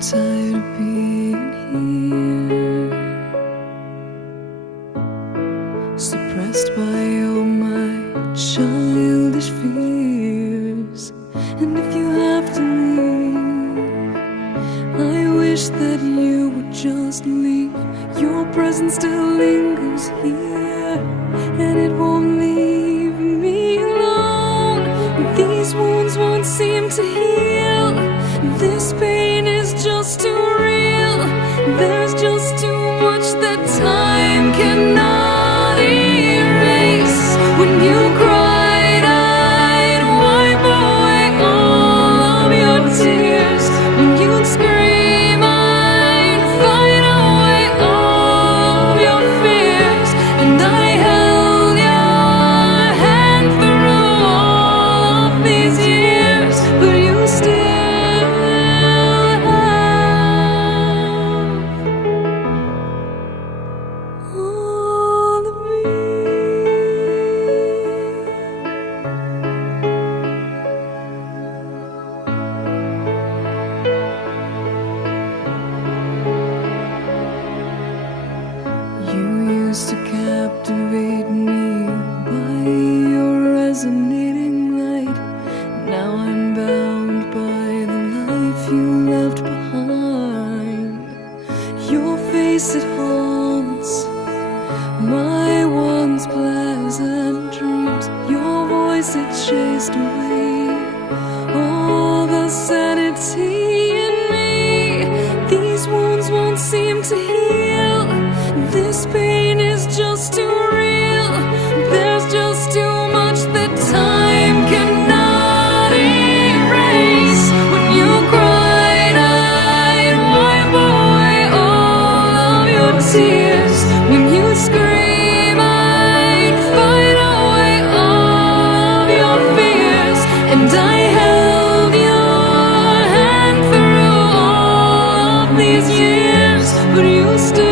tired of being here, suppressed by all my childish fears. And if you have to leave, I wish that you would just leave. Your presence still lingers here, and it won't leave me alone. These wounds won't seem to heal. This pain is just too real. There's just too much that time cannot erase. When you cried, I'd wipe away all of your tears. When you'd scream, I'd fight away all of your fears. And I held your hand through all of these years, but you still all of me. You used to captivate me by your resonating light. Now I'm bound by the life you left behind. Your face, it haunts my once pleasant dreams. Your voice, it chased away all the sanity in me. These wounds won't seem to heal. This pain is just too real. There's just too much that time cannot erase. When you cried, I'd wipe away all of your tears. When you scream, I'd fight away all of your fears. And I held your hand through all of these years, but you still